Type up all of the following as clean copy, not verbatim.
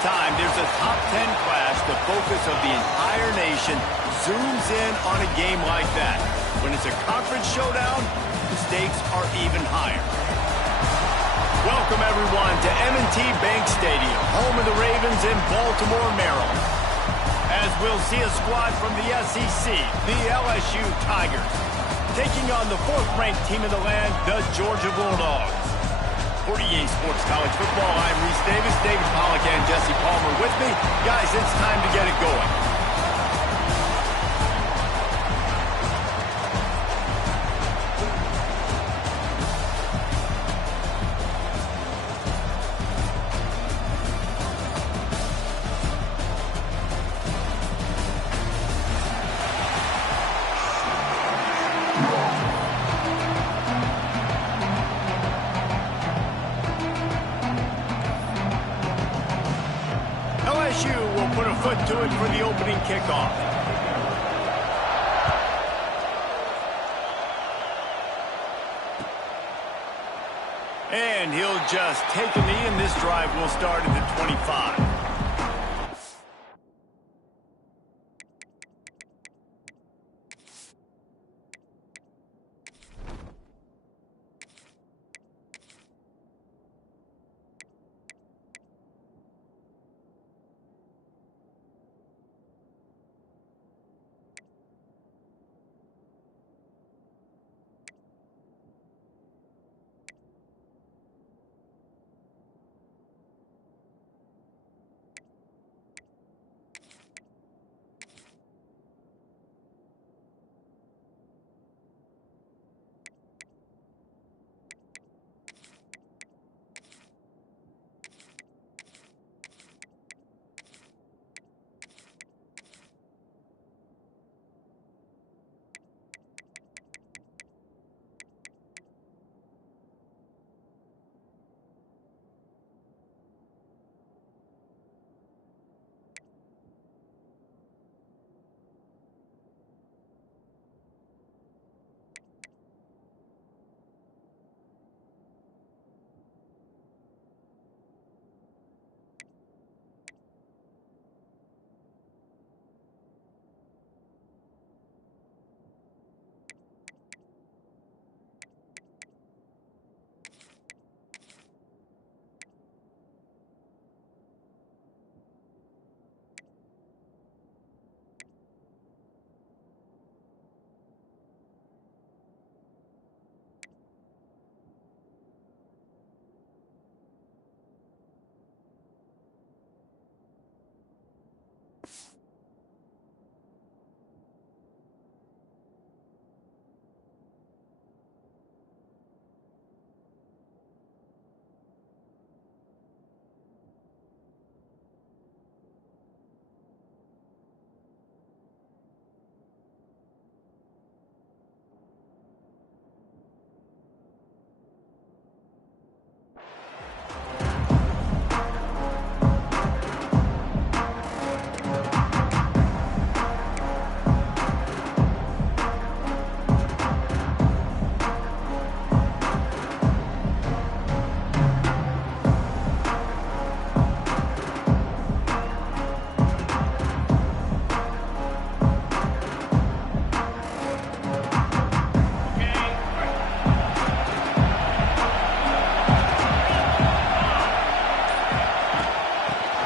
time there's a top 10 clash, the focus of the entire nation zooms in on a game like that. When it's a conference showdown, the stakes are even higher. Welcome, everyone, to M&T Bank Stadium, home of the Ravens in Baltimore, Maryland. As we'll see a squad from the SEC, the LSU Tigers, taking on the 4th-ranked team in the land, the Georgia Bulldogs. For EA Sports College Football, I'm Reese Davis, David Pollack, and Jesse Palmer with me. Guys, it's time to get it going. LSU will put a foot to it for the opening kickoff. And he'll just take a knee, and this drive will start at the 25.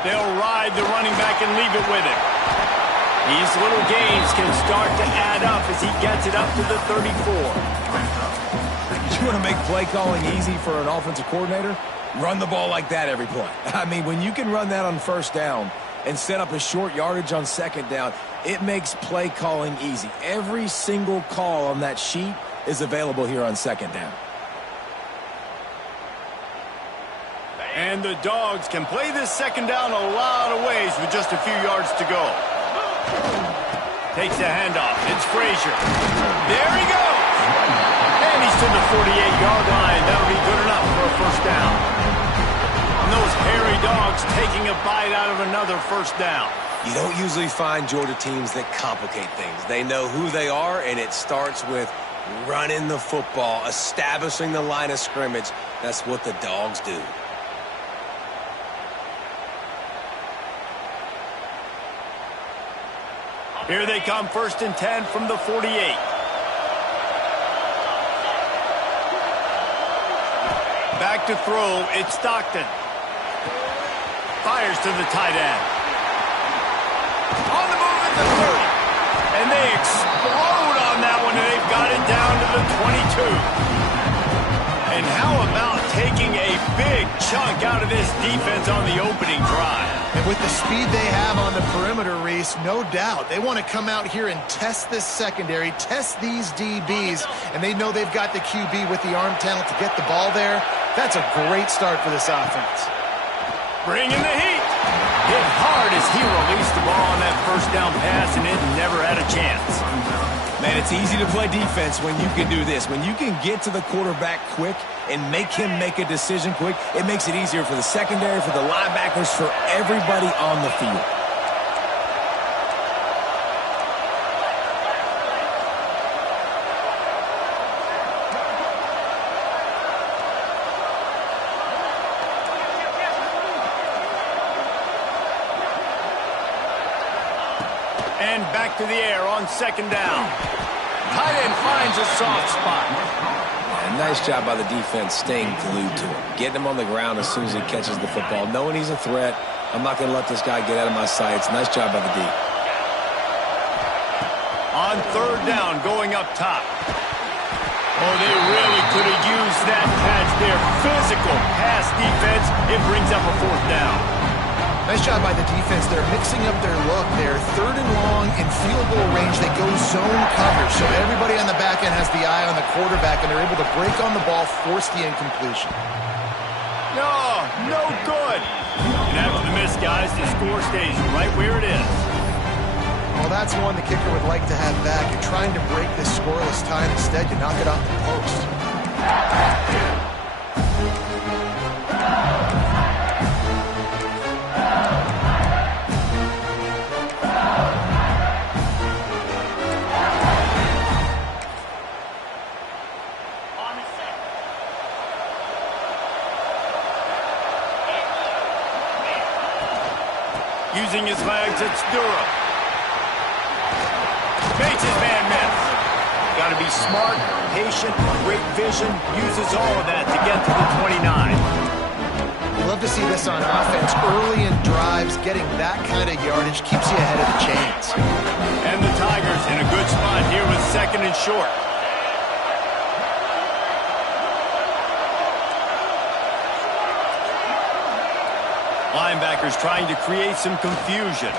They'll ride the running back and leave it with him. These little gains can start to add up as he gets it up to the 34. You want to make play calling easy for an offensive coordinator? Run the ball like that every play. I mean, when you can run that on first down and set up a short yardage on second down, it makes play calling easy. Every single call on that sheet is available here on second down. And the Dogs can play this second down a lot of ways with just a few yards to go. Takes the handoff. It's Frazier. There he goes. And he's to the 48-yard line. That'll be good enough for a first down. And those hairy Dogs taking a bite out of another first down. You don't usually find Georgia teams that complicate things. They know who they are, and it starts with running the football, establishing the line of scrimmage. That's what the Dogs do. Here they come, 1st and 10 from the 48. Back to throw, it's Stockton. Fires to the tight end. On the move at the 30. And they explode on that one, and they've got it down to the 22. And how about taking a big chunk out of this defense on the opening drive? And with the speed they have on the perimeter, Reese, no doubt, they want to come out here and test this secondary, test these DBs, and they know they've got the QB with the arm talent to get the ball there. That's a great start for this offense. Bringing the heat. Hit hard as he released the ball on that first down pass, and it never had a chance. Man, it's easy to play defense when you can do this. When you can get to the quarterback quick and make him make a decision quick, it makes it easier for the secondary, for the linebackers, for everybody on the field. And back to the air on 2nd down. Tight end finds a soft spot. And nice job by the defense staying glued to him. Getting him on the ground as soon as he catches the football. Knowing he's a threat, I'm not going to let this guy get out of my sights. Nice job by the D. On 3rd down, going up top. Oh, they really could have used that catch there. Physical pass defense. It brings up a 4th down. Nice job by the defense. They're mixing up their look. They're 3rd and long in field goal range. They go zone coverage. So everybody on the back end has the eye on the quarterback, and they're able to break on the ball, force the incompletion. No good. And after the miss, guys, the score stays right where it is. Well, that's one the kicker would like to have back. You're trying to break this scoreless tie. Instead, you knock it off the post. Using his legs, it's Durham. Makes his man miss. Got to be smart, patient, great vision. Uses all of that to get to the 29. You love to see this on offense. Early in drives, getting that kind of yardage keeps you ahead of the chains. And the Tigers in a good spot here with 2nd and short. Linebackers trying to create some confusion.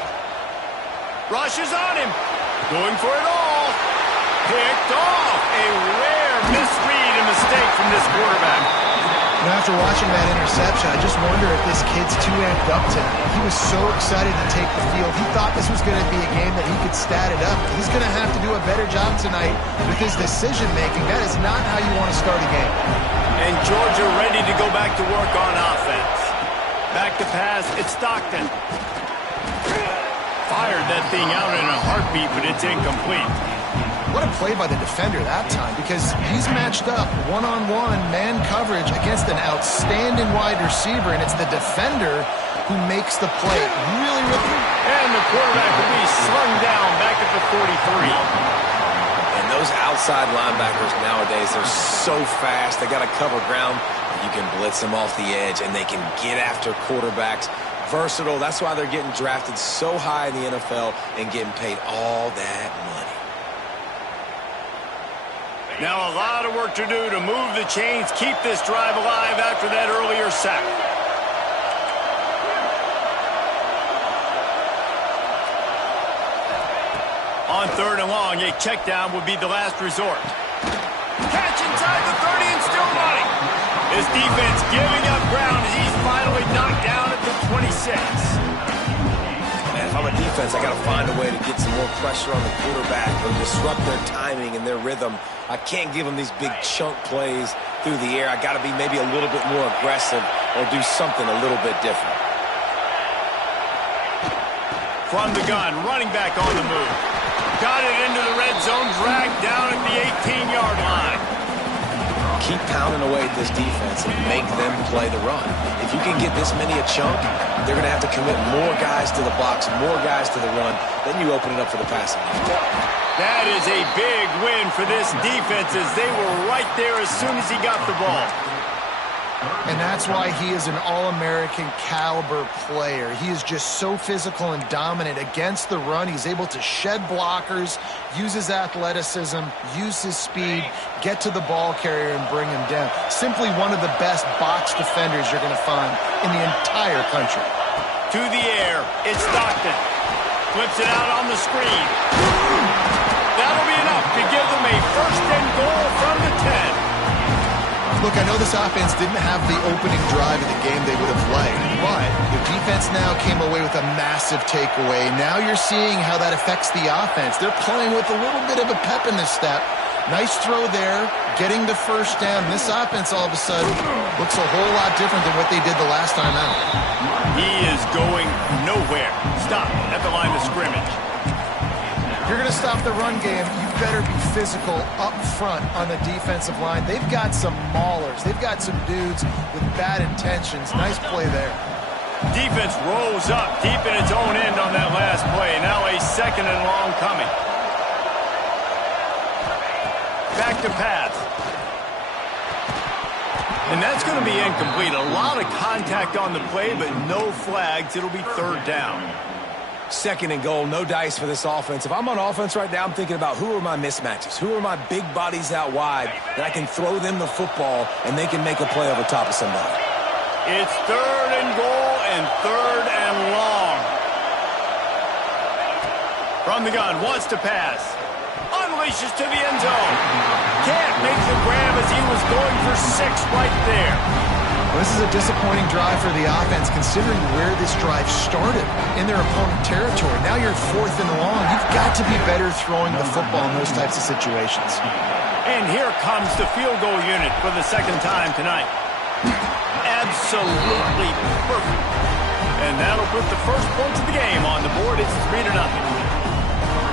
Rushes on him. Going for it all. Picked off. A rare misread and mistake from this quarterback. And after watching that interception, I just wonder if this kid's too amped up tonight. He was so excited to take the field. He thought this was going to be a game that he could stat it up. He's going to have to do a better job tonight with his decision-making. That is not how you want to start a game. And Georgia ready to go back to work on offense. Back to pass, it's Stockton. Fired that thing out in a heartbeat, but it's incomplete. What a play by the defender that time, because he's matched up one-on-one man coverage against an outstanding wide receiver, and it's the defender who makes the play. Really. And the quarterback will be slung down back at the 43. And those outside linebackers nowadays, they're so fast. They got to cover ground. You can blitz them off the edge, and they can get after quarterbacks. Versatile. That's why they're getting drafted so high in the NFL and getting paid all that money. Now a lot of work to do to move the chains, keep this drive alive after that earlier sack. On 3rd and long, a check down would be the last resort. Catch inside the 30 and still running. His defense giving up ground as he's finally knocked down at the 26. Man, if I'm a defense, I got to find a way to get some more pressure on the quarterback or disrupt their timing and their rhythm. I can't give them these big chunk plays through the air. I got to be maybe a little bit more aggressive or do something a little bit different. From the gun, running back on the move. Got it into the red zone, dragged down at the 18-yard line. keep pounding away at this defense and make them play the run. If you can get this many a chunk, they're going to have to commit more guys to the box, more guys to the run. Then you open it up for the passing game. That is a big win for this defense as they were right there as soon as he got the ball. And that's why he is an All-American caliber player. He is just so physical and dominant against the run. He's able to shed blockers, use his athleticism, use his speed, get to the ball carrier and bring him down. Simply one of the best box defenders you're going to find in the entire country. To the air, it's Stockton. Flips it out on the screen. That'll be enough to give them a first and goal from the 10. Look, I know this offense didn't have the opening drive of the game they would have liked, but the defense now came away with a massive takeaway. Now you're seeing how that affects the offense. They're playing with a little bit of a pep in the step. Nice throw there, getting the first down. This offense all of a sudden looks a whole lot different than what they did the last time out. He is going nowhere. Stop at the line of scrimmage. If you're going to stop the run game, you better be physical up front on the defensive line. They've got some maulers. They've got some dudes with bad intentions. Nice play there. Defense rose up deep in its own end on that last play. Now a second and long coming. Back to pass. And that's going to be incomplete. A lot of contact on the play, but no flags. It'll be third down. Second and goal, no dice for this offense. If I'm on offense right now, I'm thinking about who are my mismatches? Who are my big bodies out wide that I can throw them the football and they can make a play over top of somebody? It's third and goal and third and long. From the gun, wants to pass. Unleashes to the end zone. Can't make the grab as he was going for 6 right there. Well, this is a disappointing drive for the offense considering where this drive started in their opponent territory. Now you're fourth and long. You've got to be better throwing the football in those types of situations. And here comes the field goal unit for the second time tonight. Absolutely perfect. And that'll put the first points of the game on the board. It's 3-0.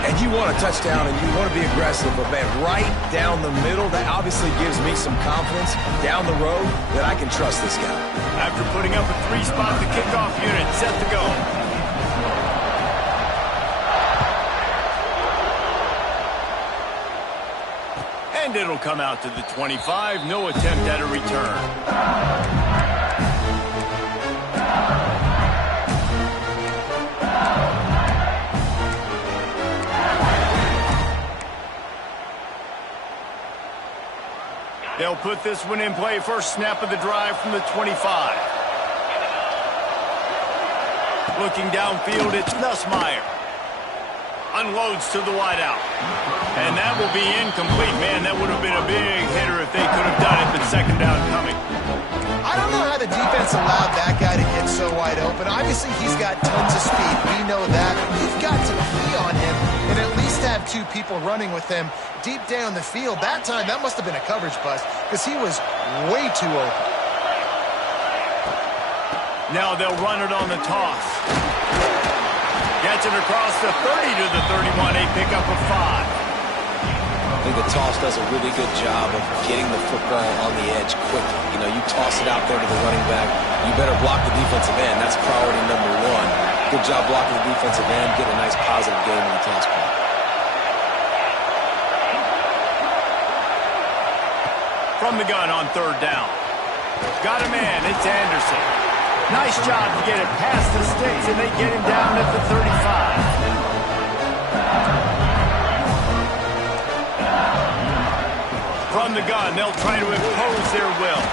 And you want a touchdown and you want to be aggressive, but man, right down the middle, that obviously gives me some confidence down the road that I can trust this guy. After putting up a 3-spot, the kickoff unit set to go. And it'll come out to the 25. No attempt at a return. They'll put this one in play. First snap of the drive from the 25. Looking downfield, it's Nussmeier. Unloads to the wideout. And that will be incomplete. Man, that would have been a big hitter if they could have done it, but second down coming. I don't know how the defense allowed that guy to get so wide open. Obviously, he's got tons of speed. We know that. You've got to key on him and at least have 2 people running with him deep down the field. That time, that must have been a coverage bust because he was way too open. Now they'll run it on the toss. Gets it across the 30 to the 31. A pickup of 5. I think the toss does a really good job of getting the football on the edge quickly. You know, you toss it out there to the running back. You better block the defensive end. That's priority number 1. Good job blocking the defensive end. Get a nice positive game in the toss play. From the gun on third down. Got a man. It's Anderson. Nice job to get it past the sticks, and they get him down at the 35. From the gun, they'll try to impose their will.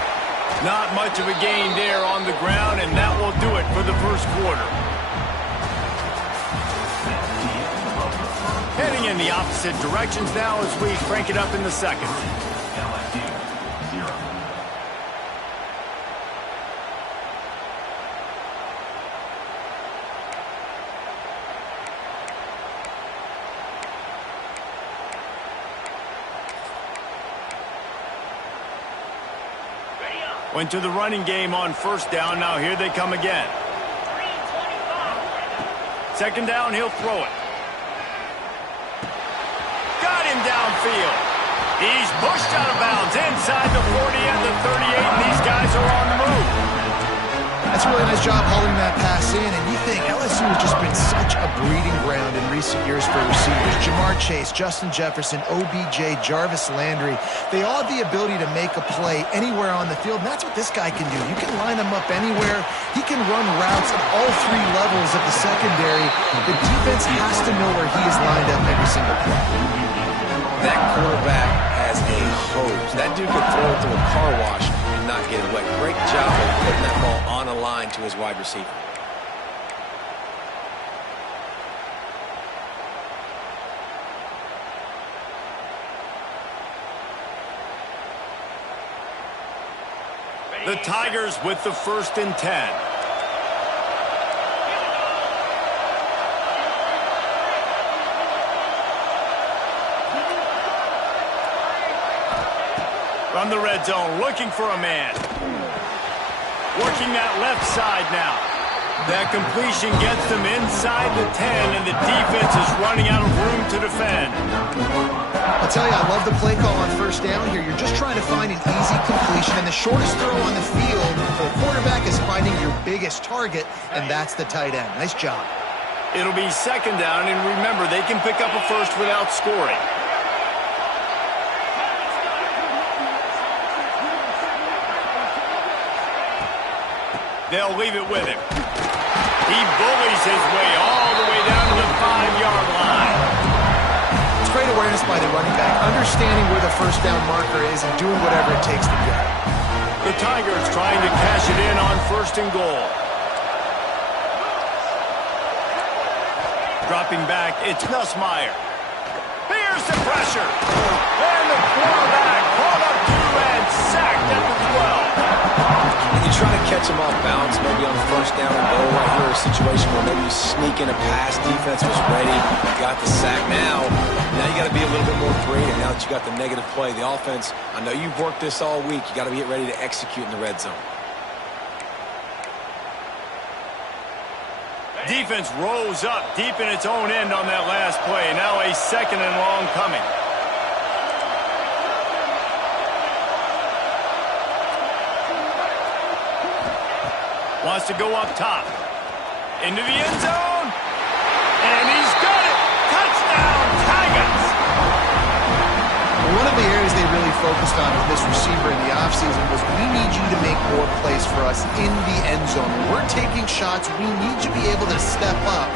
Not much of a gain there on the ground, and that will do it for the first quarter. Heading in the opposite directions now as we crank it up in the second. Went to the running game on first down. Now here they come again. Second down, he'll throw it. Got him downfield. He's pushed out of bounds inside the 40 and the 38, and these guys are on the move. That's a really nice job holding that pass in, and you think LSU has just been such a breeding ground in recent years for receivers. Jamar Chase, Justin Jefferson, OBJ, Jarvis Landry, they all have the ability to make a play anywhere on the field, and that's what this guy can do. You can line him up anywhere. He can run routes at all three levels of the secondary. The defense has to know where he is lined up every single play. That quarterback has a hose. That dude could throw it through a car wash and not get it wet. Great job of putting that ball on a line to his wide receiver. The Tigers with the 1st and 10. From the red zone, looking for a man. Working that left side now. That completion gets them inside the 10, and the defense is running out of room to defend. I'll tell you, I love the play call on 1st down here. You're just trying to find an easy completion, and the shortest throw on the field for a quarterback is finding your biggest target, and that's the tight end. Nice job. It'll be 2nd down, and remember, they can pick up a first without scoring. They'll leave it with him. He bullies his way all the way down to the 5-yard line. It's great awareness by the running back, understanding where the 1st down marker is and doing whatever it takes to get it. The Tigers trying to cash it in on 1st and goal. Dropping back, it's Nussmeier. Here's the pressure. And the quarterback brought up 2 and sacked at the 12. You try to catch him off balance, maybe on 1st down and goal. Right here, a situation where maybe you sneak in a pass, defense was ready, you got the sack. Now you got to be a little bit more creative now that you got the negative play. The offense, I know you've worked this all week. You got to get ready to execute in the red zone. Defense rose up deep in its own end on that last play. Now a 2nd and long coming. Wants to go up top. Into the end zone. And he's got it. Touchdown, Tigers. One of the areas they really focused on with this receiver in the offseason was we need you to make more plays for us in the end zone. When we're taking shots, we need you to be able to step up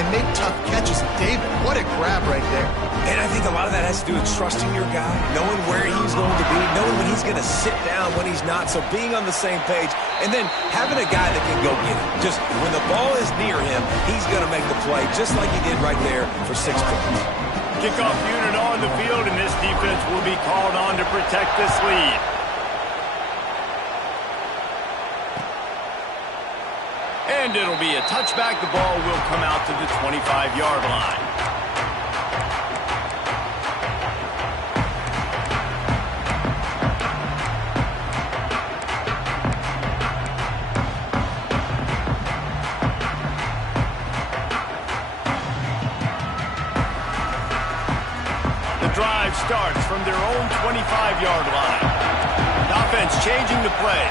and make tough catches. David, what a grab right there. And I think a lot of that has to do with trusting your guy, knowing where he's going to be, knowing when he's going to sit down, when he's not. So being on the same page, and then having a guy that can go get it. Just when the ball is near him, he's going to make the play, just like he did right there for 6 points. Kickoff unit on the field, and this defense will be called on to protect this lead. And it'll be a touchback. The ball will come out to the 25-yard line. Drive starts from their own 25-yard line. Offense changing the play.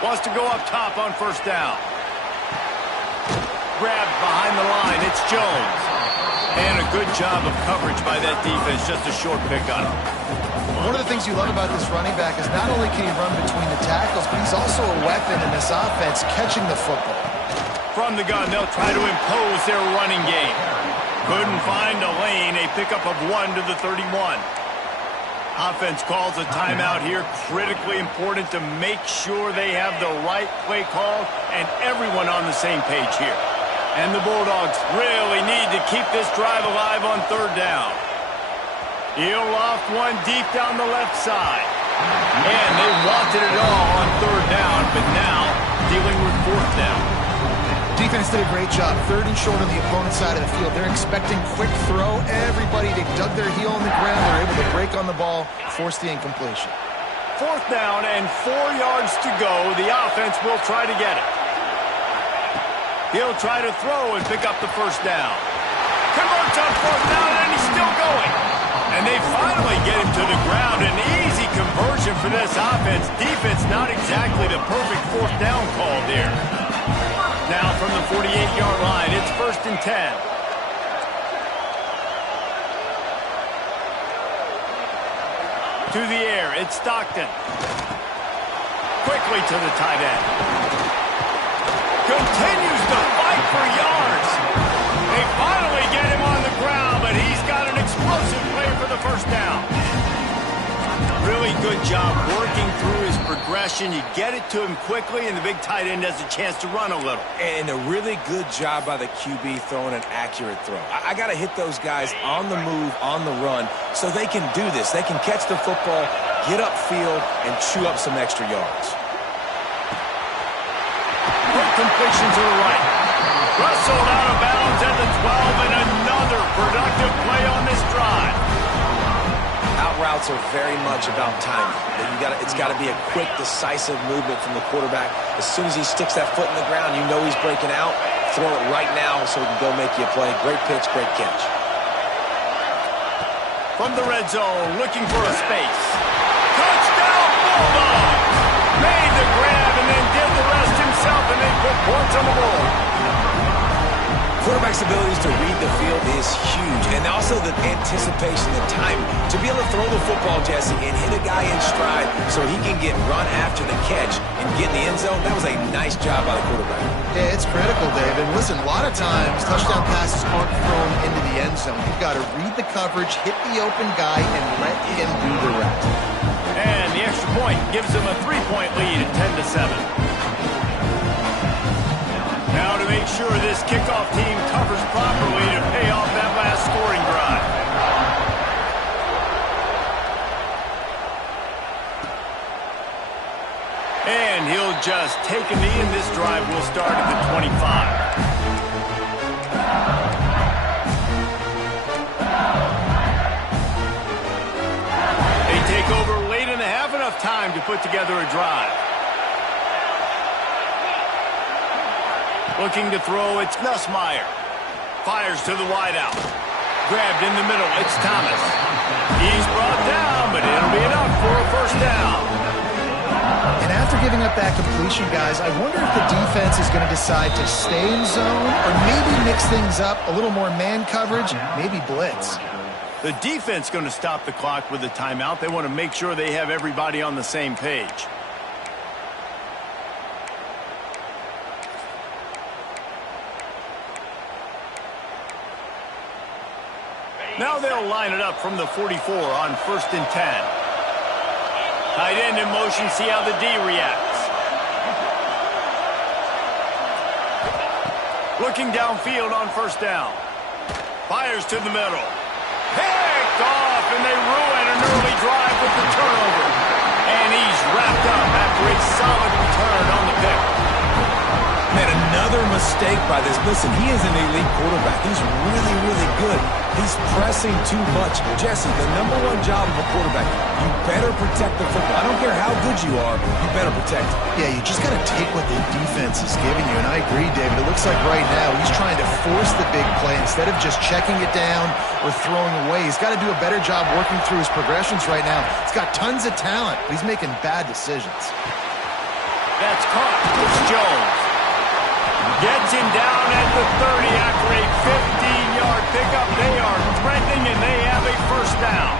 Wants to go up top on 1st down. Grabbed behind the line. It's Jones. And a good job of coverage by that defense. Just a short pickup. One of the things you love about this running back is not only can he run between the tackles, but he's also a weapon in this offense catching the football. From the gun, they'll try to impose their running game. Couldn't find a lane, a pickup of 1 to the 31. Offense calls a timeout here. Critically important to make sure they have the right play call and everyone on the same page here. And the Bulldogs really need to keep this drive alive on 3rd down. He'll loft one deep down the left side. And they wanted it all on 3rd down, but now dealing with 4th down. Defense did a great job. 3rd and short on the opponent's side of the field. They're expecting quick throw. Everybody, they dug their heel on the ground. They're able to break on the ball, force the incompletion. 4th down and 4 yards to go. The offense will try to get it. He'll try to throw and pick up the 1st down. Converts on 4th down, and he's still going. And they finally get him to the ground. An easy conversion for this offense. Defense not exactly the perfect fourth down call there. Now from the 48-yard line, it's 1st and 10. To the air, it's Stockton. Quickly to the tight end. Continues to fight for yards. They finally get him on the ground, but he's got an explosive play for the first down. Really good job working through his progression. You get it to him quickly, and the big tight end has a chance to run a little. And a really good job by the QB throwing an accurate throw. I got to hit those guys on the move, on the run, so they can do this. They can catch the football, get upfield, and chew up some extra yards. Quick completion to the right. Wrestled out of bounds at the 12, and another productive play on this drive. Out routes are very much about timing. It's got to be a quick, decisive movement from the quarterback. As soon as he sticks that foot in the ground, you know he's breaking out. Throw it right now so he can go make you a play. Great pitch, great catch. From the red zone, looking for a space. Touchdown, Bulldogs! Made the grab and then did the rest himself, and they put points on the board. Quarterback's abilities to read the field is huge, and also the anticipation, the time to be able to throw the football, Jesse, and hit a guy in stride so he can get run after the catch and get in the end zone. That was a nice job by the quarterback. Yeah, it's critical, Dave. And listen, a lot of times touchdown passes aren't thrown into the end zone. You've got to read the coverage, hit the open guy, and let him do the rest. And the extra point gives them a 3-point lead at 10-7. Now to make sure this kickoff team covers properly to pay off that last scoring drive. And he'll just take a knee, and this drive will start at the 25. They take over late in the half, enough time to put together a drive. Looking to throw, it's Nussmeier. Fires to the wideout. Grabbed in the middle, it's Thomas. He's brought down, but it'll be enough for a first down. And after giving up that completion, guys, I wonder if the defense is going to decide to stay in zone or maybe mix things up, a little more man coverage, maybe blitz. The defense going to stop the clock with a timeout. They want to make sure they have everybody on the same page. Now they'll line it up from the 44 on 1st and 10. Tight end in motion, see how the D reacts. Looking downfield on first down. Fires to the middle. Picked off, and they ruin an early drive with the turnover. And he's wrapped up after a solid return on the pick. Man, another mistake by this. Listen, he is an elite quarterback. He's really, really good. He's pressing too much. Jesse, the #1 job of a quarterback, you better protect the football. I don't care how good you are, you better protect it. Yeah, you just got to take what the defense is giving you. And I agree, David. It looks like right now he's trying to force the big play instead of just checking it down or throwing away. He's got to do a better job working through his progressions right now. He's got tons of talent, but he's making bad decisions. That's caught. It's Jones. Gets him down at the 30 after a 15-yard pickup. They are threatening, and they have a first down.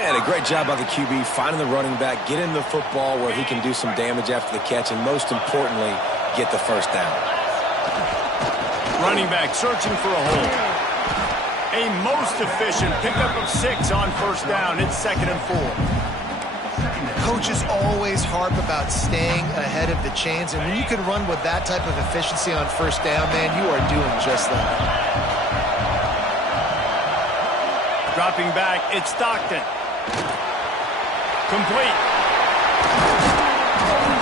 And a great job by the QB finding the running back, getting the football where he can do some damage after the catch, and most importantly, get the first down. Running back searching for a hole. A most efficient pickup of 6 on first down. It's 2nd and 4. Coaches always harp about staying ahead of the chains, and when you can run with that type of efficiency on first down, man, you are doing just that. Dropping back, it's Stockton. Complete.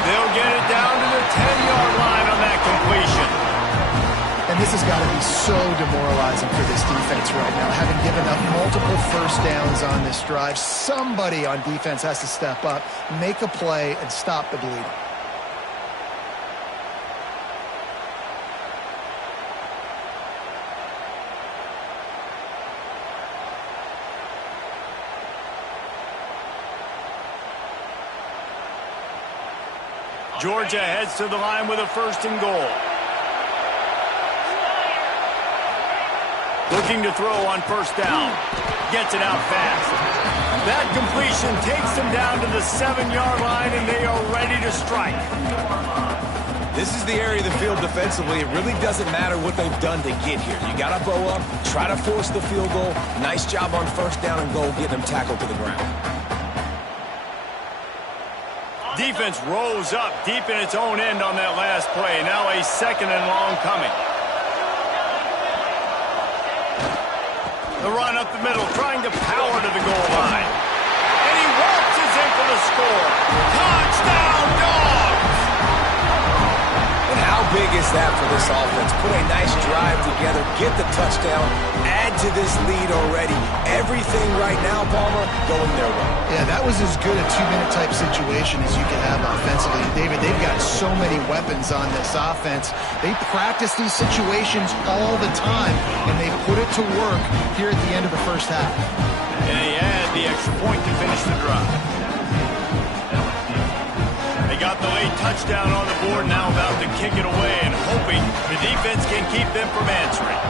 They'll get it down to the 10-yard line on that completion. And this has got to be so demoralizing for this defense right now, having given up multiple first downs on this drive. Somebody on defense has to step up, make a play, and stop the bleeding. Georgia heads to the line with a 1st and goal. Looking to throw on 1st down. Gets it out fast. That completion takes them down to the 7-yard line, and they are ready to strike. This is the area of the field defensively. It really doesn't matter what they've done to get here. You got to bow up, try to force the field goal. Nice job on 1st down and goal, getting them tackled to the ground. Defense rose up deep in its own end on that last play. Now a 2nd and long coming. The run up the middle, trying to power to the goal line. And he waltzes in for the score. Touchdown, Dogs! And how big is that for this offense? Put a nice drive together, get the touchdown, add to this lead already. Everything right now, Palmer, going their way. Yeah, that was as good a 2-minute type situation as you can have offensively. David, they've got so many weapons on this offense. They practice these situations all the time, and they put it to work here at the end of the 1st half. And they add the extra point to finish the drive. They got the late touchdown on the board, now about to kick it away and hoping the defense can keep them from answering.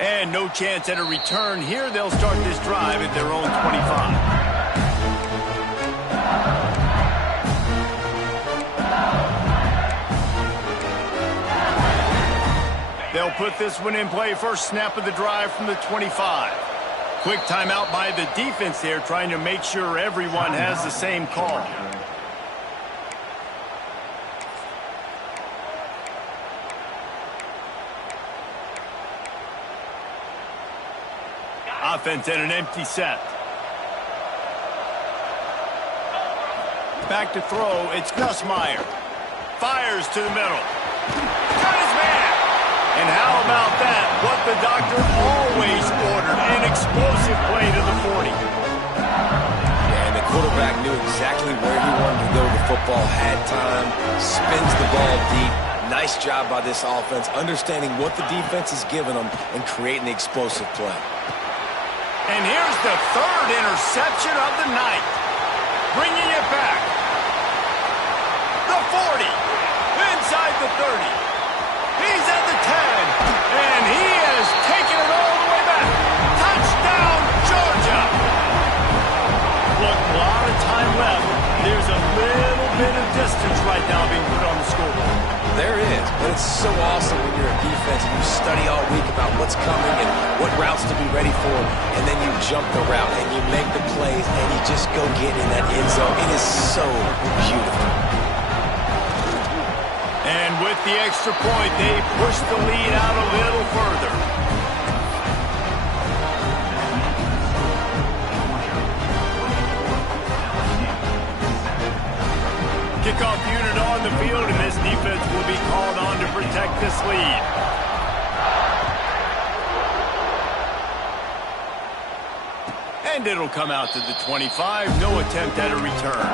And no chance at a return here. They'll start this drive at their own 25. They'll put this one in play. 1st snap of the drive from the 25. Quick timeout by the defense there, trying to make sure everyone has the same call. Offense at an empty set. Back to throw, it's Nussmeier. Fires to the middle. Got his man! And how about that? What the doctor always ordered, an explosive play to the 40. Yeah, and the quarterback knew exactly where he wanted to go with the football, had time, spins the ball deep. Nice job by this offense, understanding what the defense is giving them and creating the explosive play. And here's the 3rd interception of the night. Bringing it back. The 40. Inside the 30. He's at the 10. And he has taken it all the way back. Touchdown, Georgia. Look, a lot of time left. There's a little bit of distance right now being put on the scoreboard. There is, but it's so awesome when you're a defense and you study all week about what's coming and what routes to be ready for, and then you jump the route and you make the plays and you just go get in that end zone. It is so beautiful. And with the extra point, they push the lead out a little further. Kickoff unit on the field, and this defense will be called on to protect this lead. And it'll come out to the 25. No attempt at a return.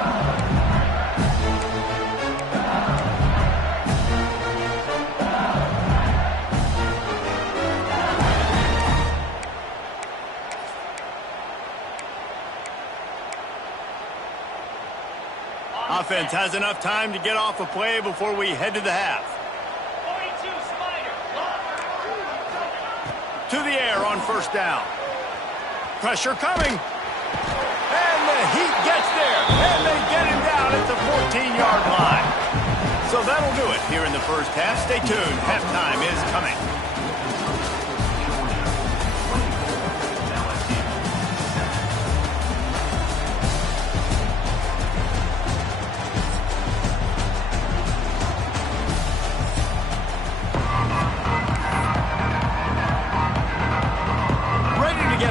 Offense has enough time to get off a play before we head to the half. 42, Spider. To the air on 1st down. Pressure coming. And the Heat gets there. And they get him down at the 14-yard line. So that'll do it here in the 1st half. Stay tuned. Halftime is coming.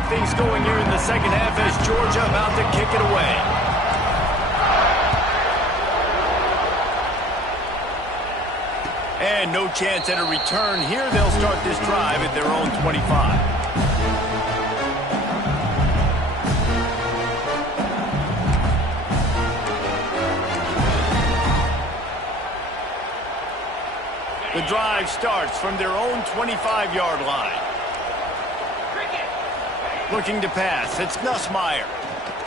Things going here in the 2nd half as Georgia about to kick it away. And no chance at a return here. They'll start this drive at their own 25. The drive starts from their own 25-yard line. Looking to pass. It's Nussmeier.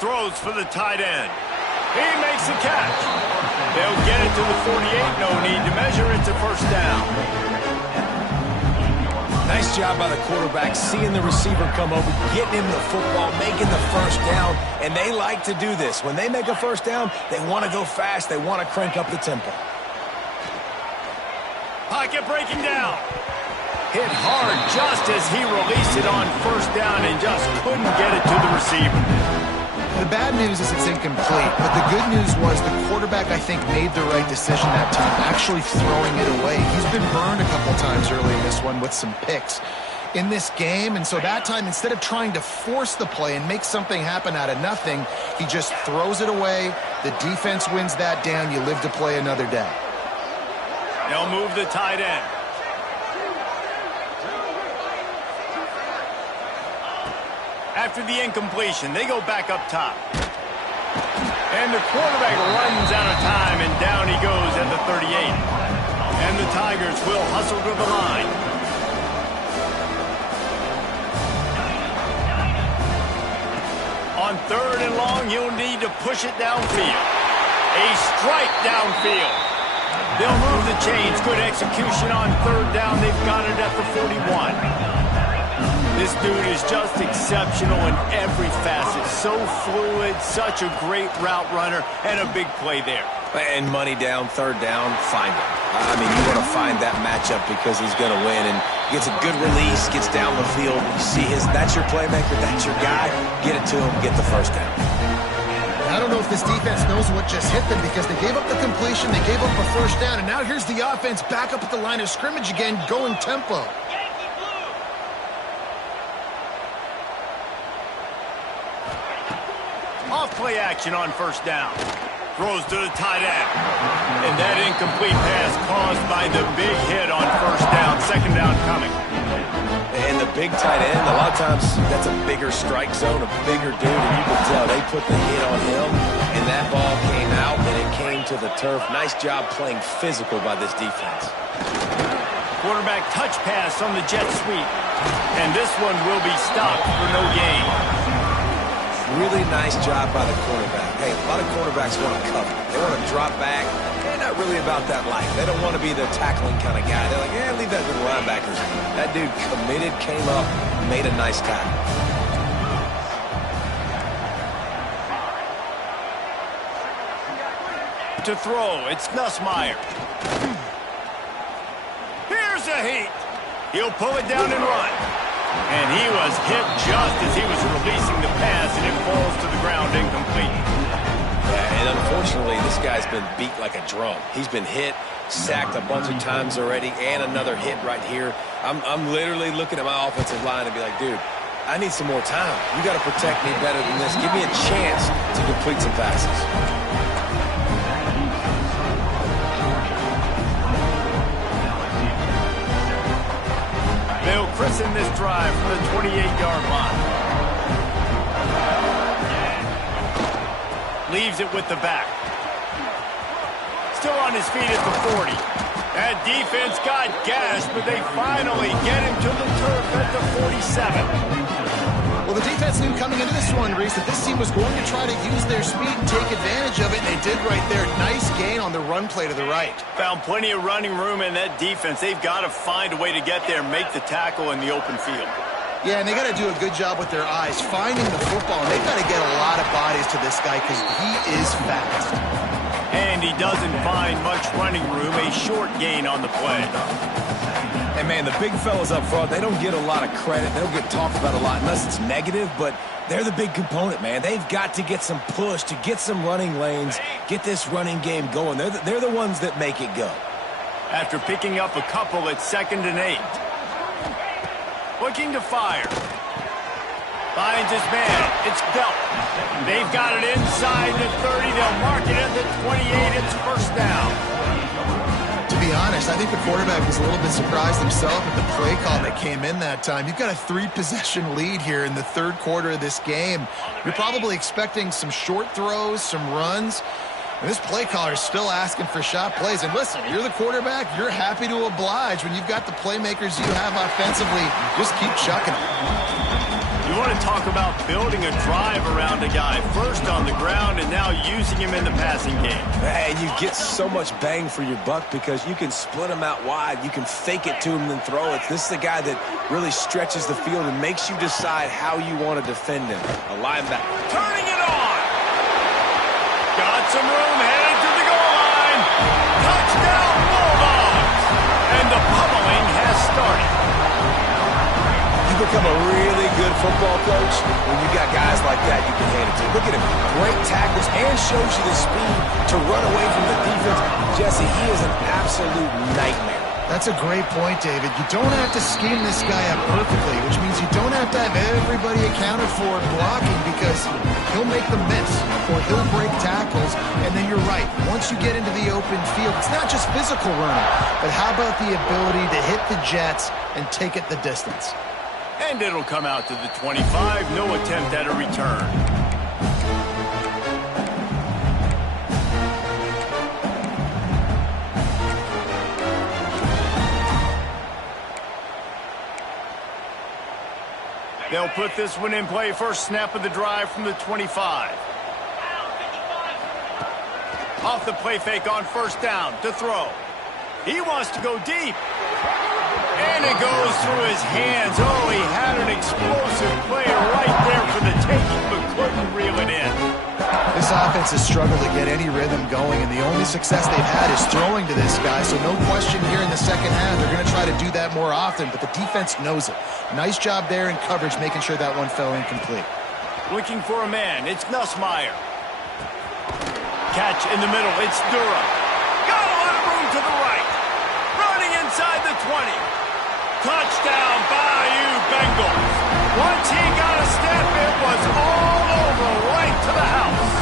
throws for the tight end. He makes the catch. They'll get it to the 48. No need to measure. It's a first down. Nice job by the quarterback, seeing the receiver come over, getting him the football, making the first down, and they like to do this. When they make a first down, they want to go fast. They want to crank up the tempo. Pocket breaking down. Hit hard just as he released it on first down and just couldn't get it to the receiver. The bad news is it's incomplete, but the good news was the quarterback, I think, made the right decision that time, actually throwing it away. He's been burned a couple times early in this one with some picks in this game, and so that time, instead of trying to force the play and make something happen out of nothing, he just throws it away. The defense wins that down. You live to play another day. They'll move the tight end. After the incompletion, they go back up top. And the quarterback runs out of time, and down he goes at the 38. And the Tigers will hustle to the line. On 3rd and long, you'll need to push it downfield. A strike downfield. They'll move the chains. Good execution on 3rd down. They've got it at the 41. This dude is just exceptional in every facet. So fluid, such a great route runner, and a big play there. And money down, 3rd down, find him. I mean, you want to find that matchup because he's going to win. And gets a good release, gets down the field. You see that's your playmaker, that's your guy. Get it to him, get the first down. I don't know if this defense knows what just hit them because they gave up the completion, they gave up a first down, and now here's the offense back up at the line of scrimmage again, going tempo. Off-play action on first down. Throws to the tight end. And that incomplete pass caused by the big hit on first down. 2nd down coming. And the big tight end, a lot of times that's a bigger strike zone, a bigger dude, and you can tell they put the hit on him, and that ball came out, and it came to the turf. Nice job playing physical by this defense. Quarterback touch pass on the jet sweep. And this one will be stopped for no gain. Really nice job by the quarterback. Hey, a lot of quarterbacks want to cover. They want to drop back. They're not really about that life. They don't want to be the tackling kind of guy. They're like, yeah, leave that to the linebackers. That dude committed, came up, made a nice tackle. To throw, it's Nussmeier. Here's a heat. He'll pull it down and run. And he was hit just as he was releasing the pass, and it falls to the ground incomplete. Yeah, and unfortunately, this guy's been beat like a drum. He's been hit, sacked a bunch of times already, and another hit right here. I'm literally looking at my offensive line and be like, dude, I need some more time. You got to protect me better than this. Give me a chance to complete some passes. They'll christen this drive from the 28-yard line. Leaves it with the back. Still on his feet at the 40. That defense got gashed, but they finally get him to the turf at the 47. Well, the defense knew coming into this one, Reese, that this team was going to try to use their speed and take advantage of it, and they did right there. Nice gain on the run play to the right. Found plenty of running room in that defense. They've got to find a way to get there and make the tackle in the open field. Yeah, and they got to do a good job with their eyes, finding the football. And they've got to get a lot of bodies to this guy because he is fast. And he doesn't find much running room. A short gain on the play. And, man, the big fellas up front, they don't get a lot of credit. They don't get talked about a lot unless it's negative, but they're the big component, man. They've got to get some push, to get some running lanes, get this running game going. They're the ones that make it go. After picking up a couple at 2nd and 8. Looking to fire. Finds his man. It's Belt. They've got it inside the 30. They'll mark it at the 28. It's first down. To be honest, I think the quarterback was a little bit surprised himself at the play call that came in that time. You've got a 3-possession lead here in the 3rd quarter of this game. You're probably expecting some short throws, some runs. And this play caller is still asking for shot plays. And listen, you're the quarterback. You're happy to oblige when you've got the playmakers you have offensively. Just keep chucking them. You want to talk about building a drive around a guy, first on the ground and now using him in the passing game. And you get so much bang for your buck because you can split him out wide. You can fake it to him and then throw it. This is the guy that really stretches the field and makes you decide how you want to defend him. A linebacker. Turning it on. Got some room, headed to the goal line. Touchdown, Bulldogs. And the pummeling has started. You become a really good football coach when you got guys like that you can hand it to. Look at him. Great tackles and shows you the speed to run away from the defense. Jesse, he is an absolute nightmare. That's a great point, David. You don't have to scheme this guy up perfectly, which means you don't have to have everybody accounted for blocking because he'll make them miss or he'll break tackles. And then you're right. Once you get into the open field, it's not just physical running, but how about the ability to hit the jets and take it the distance? And it'll come out to the 25. No attempt at a return. They'll put this one in play. First snap of the drive from the 25. Off the play fake on first down to throw. He wants to go deep. And it goes through his hands. Oh, he had an explosive player right there for the taking, but couldn't reel it in. This offense has struggled to get any rhythm going, and the only success they've had is throwing to this guy. So no question here in the second half, they're going to try to do that more often, but the defense knows it. Nice job there in coverage, making sure that one fell incomplete. Looking for a man. It's Nussmeier. Catch in the middle. It's Durham. Got a lot of room to the right. Running inside the 20. Touchdown, Bayou Bengals. Once he got a step, it was all over, right to the house.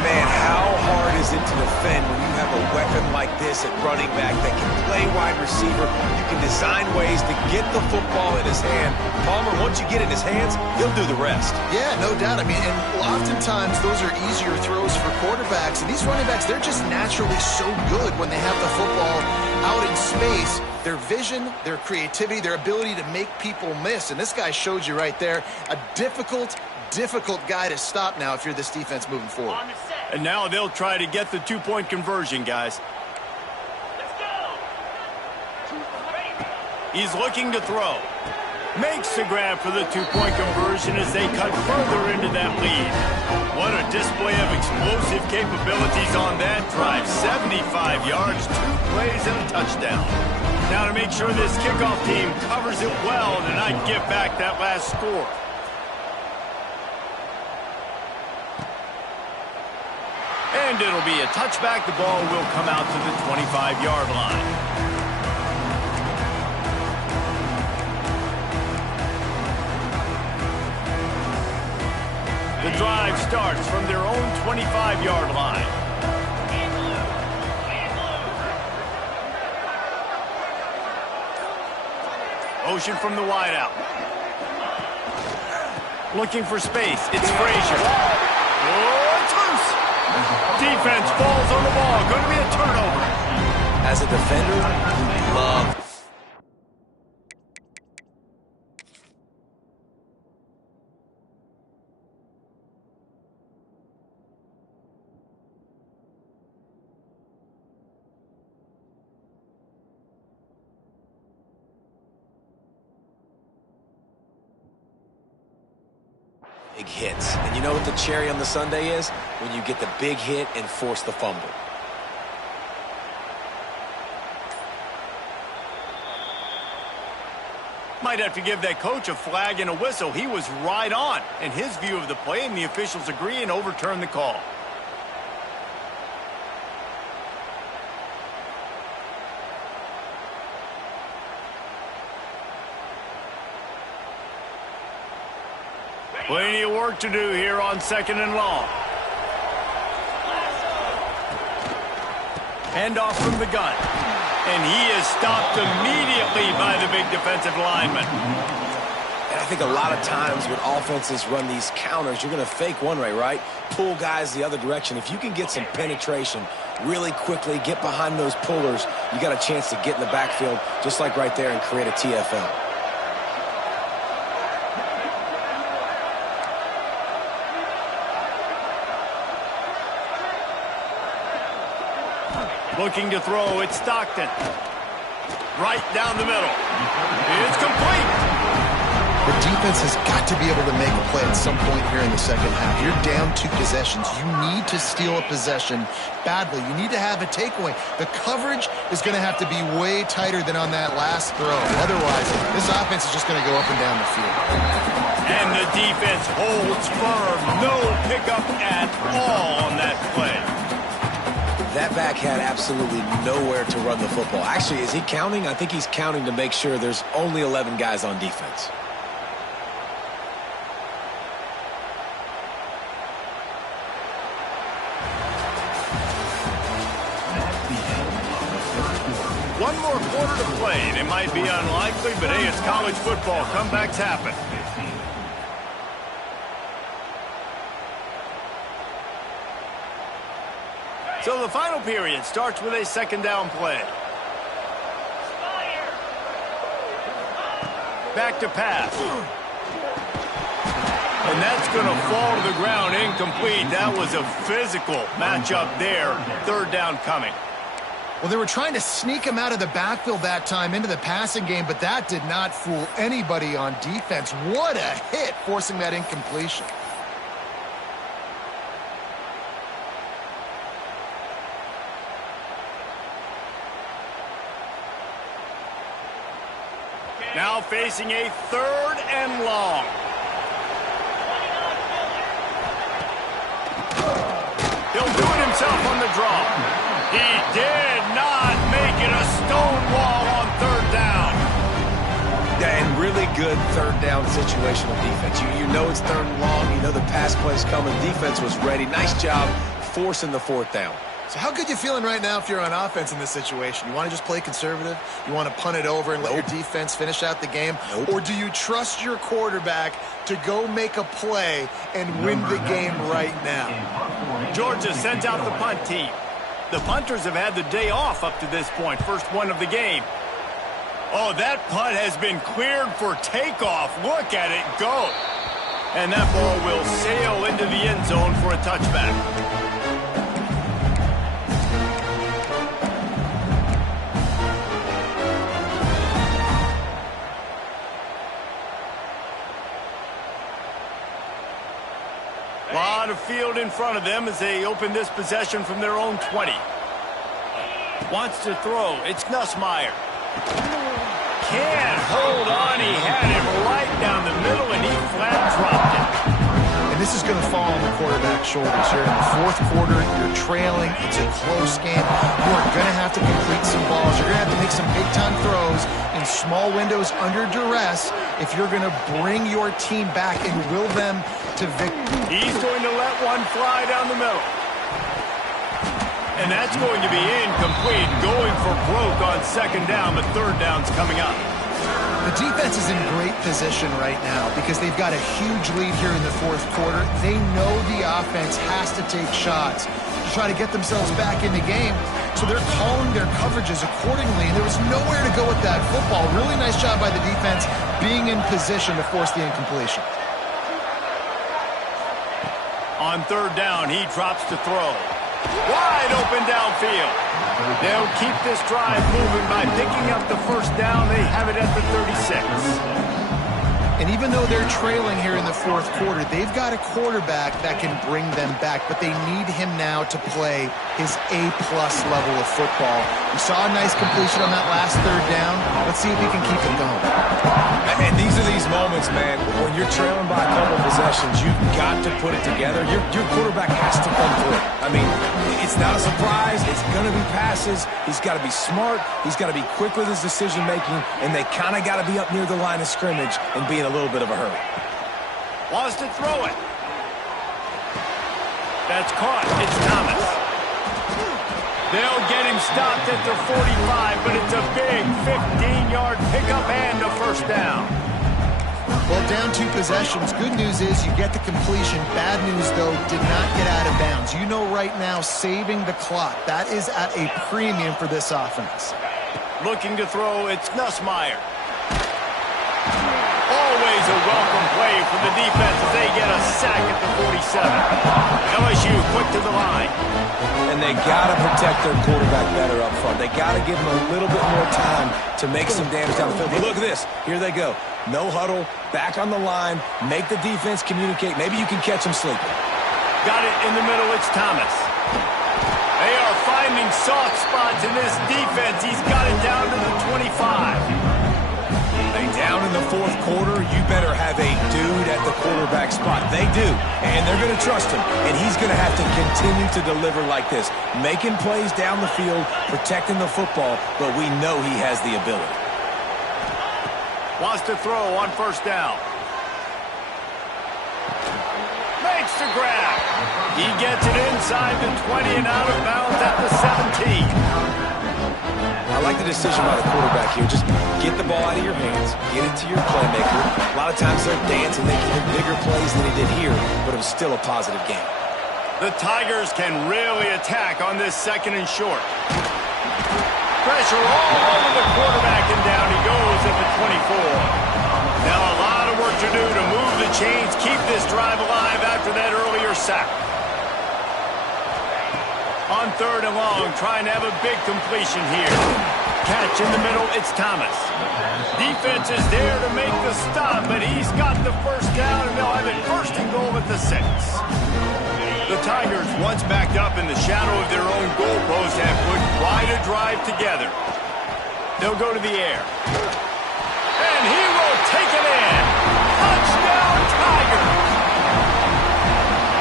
Man, how hard is it to defend when you have a weapon like this at running back that can play wide receiver? You can design ways to get the football in his hand. Palmer, once you get it in his hands, he'll do the rest. Yeah, no doubt. I mean, and oftentimes those are easier throws for quarterbacks. And these running backs, they're just naturally so good when they have the football out in space. Their vision, their creativity, their ability to make people miss. And this guy showed you right there, a difficult guy to stop now if you're this defense moving forward. And now they'll try to get the two-point conversion, guys. Let's go. He's looking to throw. Makes the grab for the two-point conversion as they cut further into that lead. What a display of explosive capabilities on that drive. 75 yards, 2 plays, and a touchdown. Now to make sure this kickoff team covers it well to not give back that last score. And it'll be a touchback. The ball will come out to the 25-yard line. The drive starts from their own 25-yard line. Motion from the wideout. Looking for space. It's Frazier. Oh, it's loose. Defense falls on the ball. Going to be a turnover. As a defender, you love. Big hits. And you know what the cherry on the sundae is? When you get the big hit and force the fumble. Might have to give that coach a flag and a whistle. He was right on in his view of the play, and the officials agree and overturn the call. Plenty of work to do here on 2nd and long. Handoff from the gun. And he is stopped immediately by the big defensive lineman. And I think a lot of times when offenses run these counters, you're going to fake one way, right? Pull guys the other direction. If you can get some penetration really quickly, get behind those pullers, you got a chance to get in the backfield, just like right there, and create a TFL. Looking to throw, it's Stockton. Right down the middle. It's complete. The defense has got to be able to make a play at some point here in the second half. You're down 2 possessions. You need to steal a possession badly. You need to have a takeaway. The coverage is going to have to be way tighter than on that last throw. Otherwise, this offense is just going to go up and down the field. And the defense holds firm. No pickup at all on that play. That back had absolutely nowhere to run the football. Actually, is he counting? I think he's counting to make sure there's only 11 guys on defense. One more quarter to play, and it might be unlikely, but hey, it's college football. Comebacks happen. So the final period starts with a second down play. Back to pass. And that's going to fall to the ground incomplete. That was a physical matchup there. Third down coming. Well, they were trying to sneak him out of the backfield that time into the passing game, but that did not fool anybody on defense. What a hit, forcing that incompletion. Now facing a third and long. He'll do it himself on the draw. He did not make it a stone wall on third down. Yeah, and really good third down situational defense. You know it's third and long. You know the pass play's coming. Defense was ready. Nice job forcing the fourth down. So how good you feeling right now if you're on offense in this situation? You want to just play conservative? You want to punt it over and let your defense finish out the game? Or do you trust your quarterback to go make a play and win the game right now? Georgia sends out the punt team. The punters have had the day off up to this point. First one of the game. Oh, that punt has been cleared for takeoff. Look at it go. And that ball will sail into the end zone for a touchback. Lot of field in front of them as they open this possession from their own 20. Wants to throw. It's Nussmeier. Can't hold on. He had it right down the middle, and he flat dropped it. And this is going to fall on the quarterback's shoulders here. In the fourth quarter, you're trailing. It's a close game. You are going to have to complete some balls. You're going to have to make some big-time throws in small windows under duress if you're going to bring your team back and will them to victory. He's going to let one fly down the middle. And that's going to be incomplete. Going for broke on second down, but third down's coming up. The defense is in great position right now because they've got a huge lead here in the fourth quarter. They know the offense has to take shots to try to get themselves back in the game. So they're calling their coverages accordingly, and there was nowhere to go with that football. Really nice job by the defense being in position to force the incompletion. On third down, he drops to throw. Wide open downfield. They'll keep this drive moving by picking up the first down. They have it at the 36. And even though they're trailing here in the fourth quarter, they've got a quarterback that can bring them back, but they need him now to play his A-plus level of football. We saw a nice completion on that last third down. Let's see if he can keep it going. And these are these moments, man, when you're trailing by a couple possessions, you've got to put it together. Your quarterback has to come through. I mean, it's not a surprise. It's going to be passes. He's got to be smart. He's got to be quick with his decision-making, and they kind of got to be up near the line of scrimmage and be in a little bit of a hurry. Wants to throw it. That's caught. It's Thomas. They'll get him stopped at the 45, but it's a big 15-yard pickup and a first down. Well, down 2 possessions. Good news is you get the completion. Bad news, though, did not get out of bounds. You know right now, saving the clock. That is at a premium for this offense. Looking to throw, it's Nussmeier. Always a welcome play for the defense as they get a sack at the 47. LSU quick to the line. And they got to protect their quarterback better up front. They got to give him a little bit more time to make some damage down the field. But look at this. Here they go. No huddle, back on the line, make the defense communicate. Maybe you can catch them sleeping. Got it in the middle. It's Thomas. They are finding soft spots in this defense. He's got it down to the 25. They down in the fourth quarter, you better have a dude at the quarterback spot. They do, and they're going to trust him, and he's going to have to continue to deliver like this, making plays down the field, protecting the football, but we know he has the ability. Wants to throw on first down. Makes the grab. He gets it inside the 20 and out of bounds at the 17. I like the decision by the quarterback here. Just get the ball out of your hands, get it to your playmaker. A lot of times they'll dance and they can hit bigger plays than he did here, but it was still a positive game. The Tigers can really attack on this second and short. Pressure all over the quarterback, and down he goes at the 24. Now a lot of work to do to move the chains, keep this drive alive after that earlier sack. On third and long, trying to have a big completion here. Catch in the middle, it's Thomas. Defense is there to make the stop, but he's got the first down, and they'll have it first and goal at the 6. The Tigers, once backed up in the shadow of their own goalpost, have put quite a drive together. They'll go to the air. And he will take it in. Touchdown, Tigers!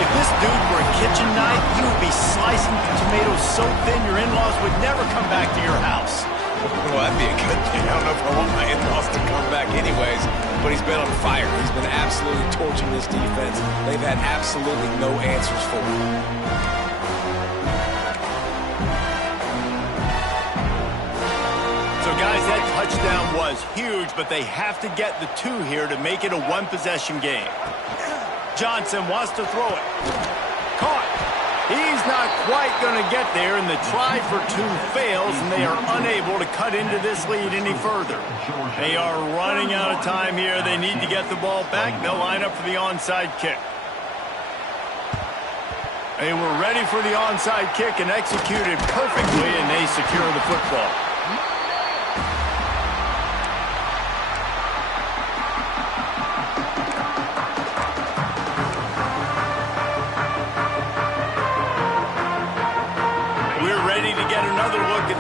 If this dude were a kitchen knife, he would be slicing tomatoes so thin your in-laws would never come back to your house. Well, that'd be a good thing. I don't know if I want my in-laws to come back anyways, but he's been on fire. He's been absolutely torching this defense. They've had absolutely no answers for him. So, guys, that touchdown was huge, but they have to get the 2 here to make it a one-possession game. Johnson wants to throw it. Caught. He's not quite going to get there, and the try for 2 fails, and they are unable to cut into this lead any further. They are running out of time here. They need to get the ball back. They'll line up for the onside kick. They were ready for the onside kick and executed perfectly, and they secure the football.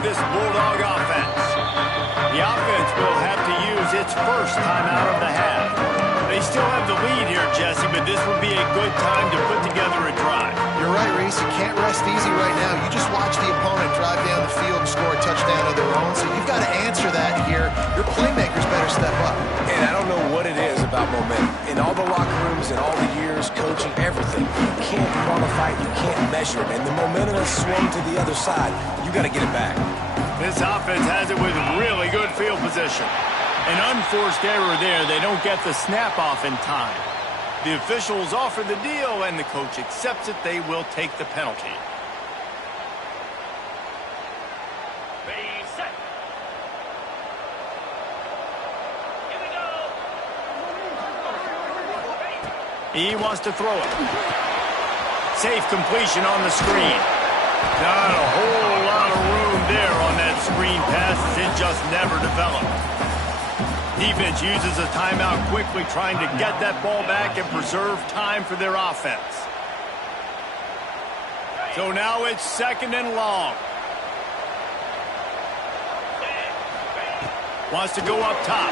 This Bulldog offense. The offense will have to use its first timeout of the half. They still have the lead here, Jesse, but this would be a good time to put together a drive. You're right, Reese. You can't rest easy right now. You just watch the opponent drive down the field and score a touchdown of their own, so you've got to answer that here. Your playmakers better step up. And I don't know what it is about momentum. In all the locker rooms and all the years, coaching, everything, you can't quantify it, you can't measure it. And the momentum has swung to the other side. You got to get it back. This offense has it with really good field position. An unforced error there. They don't get the snap off in time. The officials offer the deal, and the coach accepts it. They will take the penalty. Ready, set. Here we go. He wants to throw it. Safe completion on the screen. Not a whole lot of room there on that screen pass, as it just never developed. Defense uses a timeout quickly, trying to get that ball back and preserve time for their offense. So now it's second and long. Wants to go up top.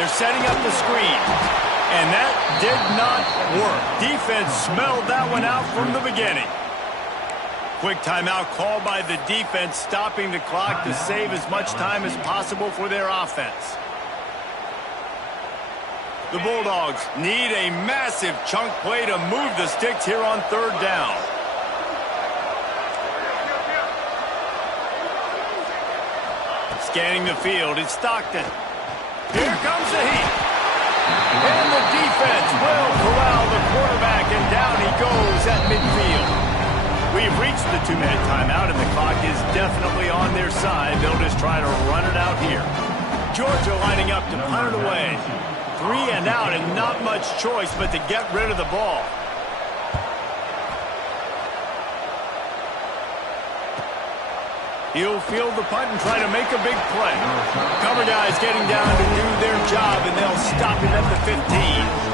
They're setting up the screen. And that did not work. Defense smelled that one out from the beginning. Quick timeout called by the defense, stopping the clock to save as much time as possible for their offense. The Bulldogs need a massive chunk play to move the sticks here on third down. Scanning the field, it's Stockton. Here comes the heat. And the defense will corral the quarterback, and down he goes at midfield. We've reached the 2-minute timeout, and the clock is definitely on their side. They'll just try to run it out here. Georgia lining up to punt it away. 3 and out, and not much choice but to get rid of the ball. He'll field the punt and try to make a big play. Cover guys getting down to do their job, and they'll stop him at the 15.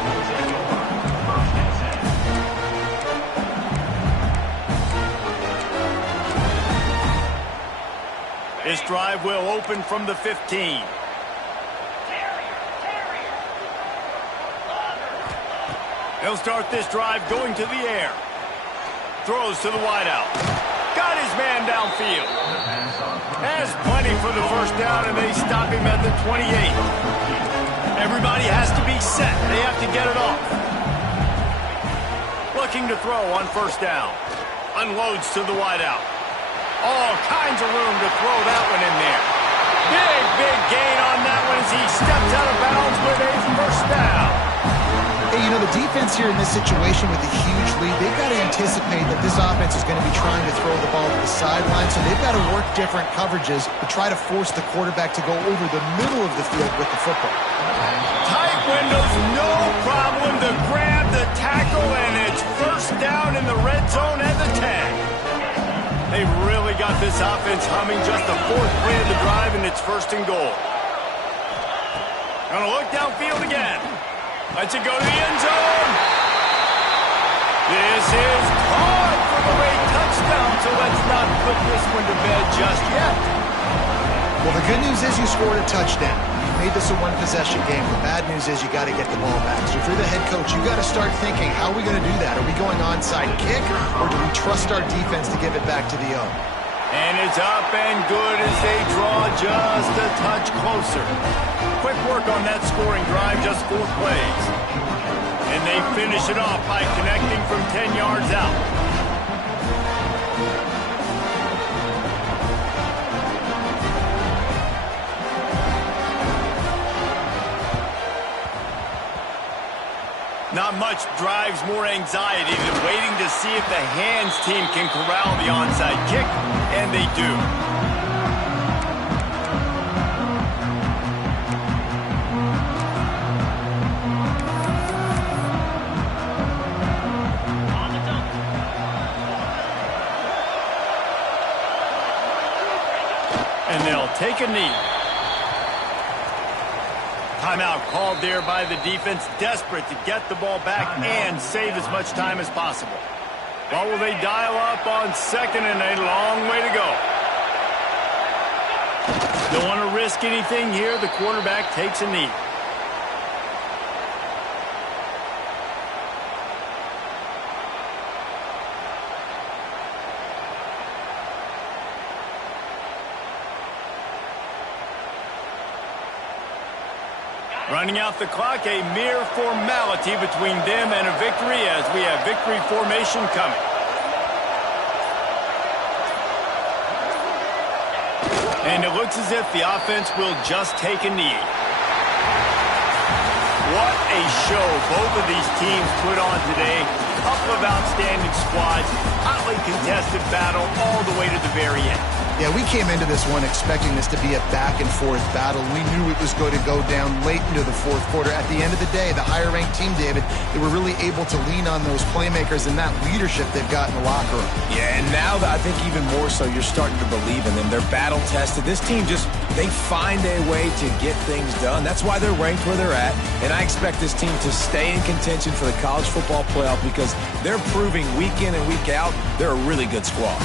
This drive will open from the 15. He'll start this drive going to the air. Throws to the wideout. Got his man downfield. Has plenty for the first down, and they stop him at the 28. Everybody has to be set. They have to get it off. Looking to throw on first down. Unloads to the wideout. All kinds of room to throw that one in there. Big gain on that one as he steps out of bounds with a first down. Hey, you know, the defense here in this situation with a huge lead, they've got to anticipate that this offense is going to be trying to throw the ball to the sideline, so they've got to work different coverages to try to force the quarterback to go over the middle of the field with the football. Tight windows, no problem to grab the tackle, and it's first down in the red zone at the 10. They've really got this offense humming. Just the fourth play of the drive, and it's first and goal. Gonna look downfield again. Lets it go to the end zone. This is caught for the late touchdown, so let's not put this one to bed just yet. Well, the good news is you scored a touchdown. You made this a one-possession game. The bad news is you got to get the ball back. So if you're the head coach, you got to start thinking, how are we going to do that? Are we going onside kick, or do we trust our defense to give it back to the O? And it's up and good as they draw just a touch closer. Quick work on that scoring drive, just 4 plays. And they finish it off by connecting from 10 yards out. Not much drives more anxiety than waiting to see if the hands team can corral the onside kick, and they do. And they'll take a knee. Timeout called there by the defense, desperate to get the ball back and save as much time as possible. What will they dial up on second, and a long way to go? Don't want to risk anything here. The quarterback takes a knee. Running out the clock, a mere formality between them and a victory as we have victory formation coming. And it looks as if the offense will just take a knee. What a show both of these teams put on today. Couple of outstanding squads, hotly contested battle all the way to the very end. Yeah, we came into this one expecting this to be a back-and-forth battle. We knew it was going to go down late into the fourth quarter. At the end of the day, the higher-ranked team, David, they were really able to lean on those playmakers and that leadership they've got in the locker room. Yeah, and now I think even more so, you're starting to believe in them. They're battle-tested. This team they find a way to get things done. That's why they're ranked where they're at, and I expect this team to stay in contention for the college football playoff because they're proving week in and week out they're a really good squad.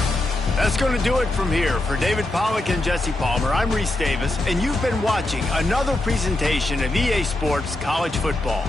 That's going to do it from here. For David Pollack and Jesse Palmer, I'm Reese Davis, and you've been watching another presentation of EA Sports College Football.